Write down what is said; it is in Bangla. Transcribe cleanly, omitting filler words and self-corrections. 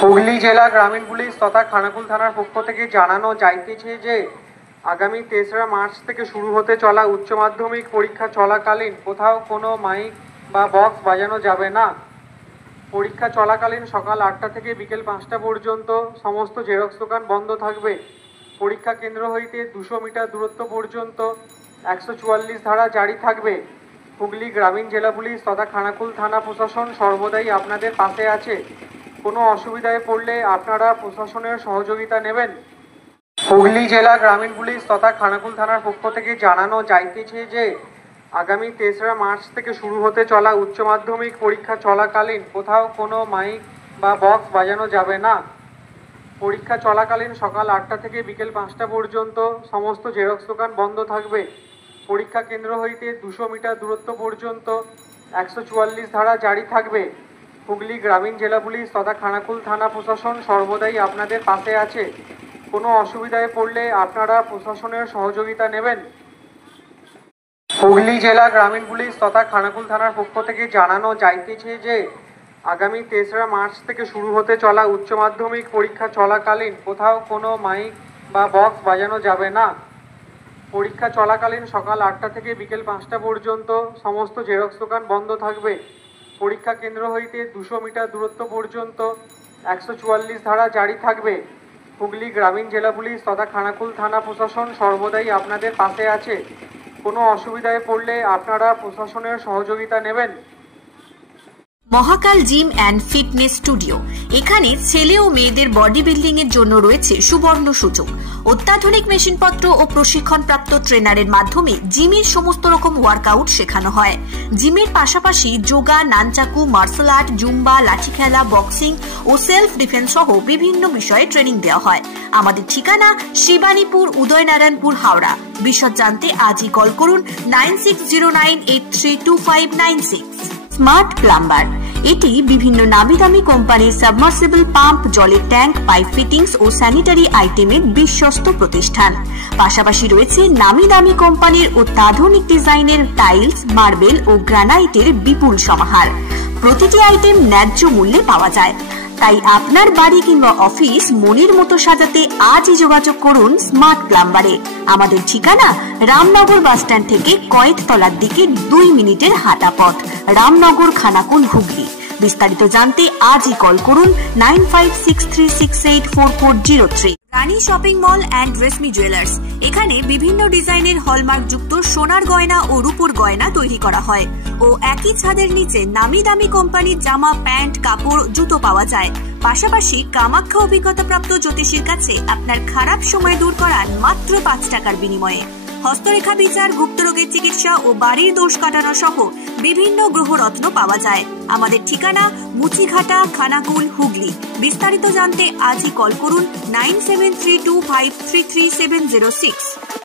হুগলি জেলা গ্রামীণ পুলিশ তথা খানাকুল থানার পক্ষ থেকে জানানো যাইতেছে যে আগামী ৩রা মার্চ থেকে শুরু হতে চলা উচ্চ মাধ্যমিক পরীক্ষা চলাকালীন কোথাও কোনো মাইক বা বক্স বাজানো যাবে না। পরীক্ষা চলাকালীন সকাল ৮টা থেকে বিকেল ৫টা পর্যন্ত সমস্ত জেরক্স দোকান বন্ধ থাকবে। পরীক্ষা কেন্দ্র হইতে ২০০ মিটার দূরত্ব পর্যন্ত ১৪৪ ধারা জারি থাকবে। হুগলি গ্রামীণ জেলা পুলিশ তথা খানাকুল থানা প্রশাসন সর্বদাই আপনাদের পাশে আছে। কোনো অসুবিধায় পড়লে আপনারা প্রশাসনের সহযোগিতা নেবেন। হুগলি জেলা গ্রামীণ পুলিশ তথা খানাকুল থানার পক্ষ থেকে জানানো যাইতেছে যে আগামী ৩রা মার্চ থেকে শুরু হতে চলা উচ্চ মাধ্যমিক পরীক্ষা চলাকালীন কোথাও কোনো মাইক বা বক্স বাজানো যাবে না। পরীক্ষা চলাকালীন সকাল ৮টা থেকে বিকেল ৫টা পর্যন্ত সমস্ত জেরক্স দোকান বন্ধ থাকবে। পরীক্ষা কেন্দ্র হইতে ২০০ মিটার দূরত্ব পর্যন্ত ১৪৪ ধারা জারি থাকবে। হুগলি গ্রামীণ জেলা পুলিশ তথা খানাকুল থানা প্রশাসন সর্বদাই আপনাদের পাশে আছে। কোনো অসুবিধায় পড়লে আপনারা প্রশাসনের সহযোগিতা নেবেন। হুগলি জেলা গ্রামীণ পুলিশ তথা খানাকুল থানার পক্ষ থেকে জানানো যাইতেছে যে আগামী ৩রা মার্চ থেকে শুরু হতে চলা উচ্চ মাধ্যমিক পরীক্ষা চলাকালীন কোথাও কোনো মাইক বা বক্স বাজানো যাবে না। পরীক্ষা চলাকালীন সকাল ৮টা থেকে বিকেল ৫টা পর্যন্ত সমস্ত জেরক্স দোকান বন্ধ থাকবে। পরীক্ষা কেন্দ্র হইতে ২০০ মিটার দূরত্ব পর্যন্ত ১৪৪ ধারা জারি থাকবে। হুগলি গ্রামীণ জেলা পুলিশ তথা খানাকুল থানা প্রশাসন সর্বদাই আপনাদের পাশে আছে। কোনো অসুবিধায় পড়লে আপনারা প্রশাসনের সহযোগিতা নেবেন। মহাকাল জিম অ্যান্ড ফিটনেস স্টুডিও। এখানে ছেলে ও মেয়েদের বডি বিল্ডিং এর জন্য রয়েছে সুবর্ণ সুযোগ। অত্যাধুনিক মেশিনপত্র ও প্রশিক্ষণপ্রাপ্ত ট্রেনারের মাধ্যমে জিমের সমস্ত রকম ওয়ার্কআউট শেখানো হয়। জিমের পাশাপাশি yoga, nunchaku, martial art, Zumba, লাঠি খেলা, বক্সিং ও সেলফ ডিফেন্স সহ বিভিন্ন বিষয়ে ট্রেনিং দেওয়া হয়। আমাদের ঠিকানা শিবানীপুর, উদয়নারায়ণপুর, হাওড়া। বিশদ জানতে আজই কল করুন 9609832596। স্মার্ট প্লাম্বার, এটি বিভিন্ন নামি দামি কোম্পানির সাবমার্সিবল পাম্প, জলের ট্যাঙ্ক, পাইপ ফিটিংস ও স্যানিটারি আইটেমের বিশ্বস্ত প্রতিষ্ঠান। পাশাপাশি রয়েছে নামি দামি কোম্পানির অত্যাধুনিক ডিজাইনের টাইলস, মার্বেল ও গ্রানাইটের বিপুল সমাহার। প্রতিটি আইটেম ন্যায্য মূল্যে পাওয়া যায়। তাই আপনার বাড়ি কিংবা অফিস মনের মতো সাজাতে আজই যোগাযোগ করুন স্মার্ট প্লাম্বারে। আমাদের ঠিকানা রামনগর বাসস্ট্যান্ড থেকে কয়েততলার দিকে ২ মিনিটের হাঁটা পথ, রামনগর, খানাকুল, হুগলি। বিস্তারিত জানতে আজই কল করুন 9563684403। Rani shopping mall and Reshmi jewellers. এখানে বিভিন্ন ডিজাইনের হলমার্ক যুক্ত সোনার গয়না ও রূপোর গয়না তৈরি করা হয় ও একই ছাদের নিচে নামি দামি কোম্পানির জামা, প্যান্ট, কাপড়, জুতো পাওয়া যায়। পাশাপাশি কামাখ্যা অভিজ্ঞতাপ্রাপ্ত জ্যোতিষীর কাছে আপনার খারাপ সময় দূর করান মাত্র ৫ টাকার বিনিময়ে। হস্তরেখা বিচার, গুপ্তরোগের চিকিৎসা ও বাড়ির দোষ কাটানো সহ বিভিন্ন গ্রহরত্ন পাওয়া যায়। আমাদের ঠিকানা মুচিঘাটা, খানাকুল, হুগলি। বিস্তারিত জানতে আজই কল করুন 9732533706।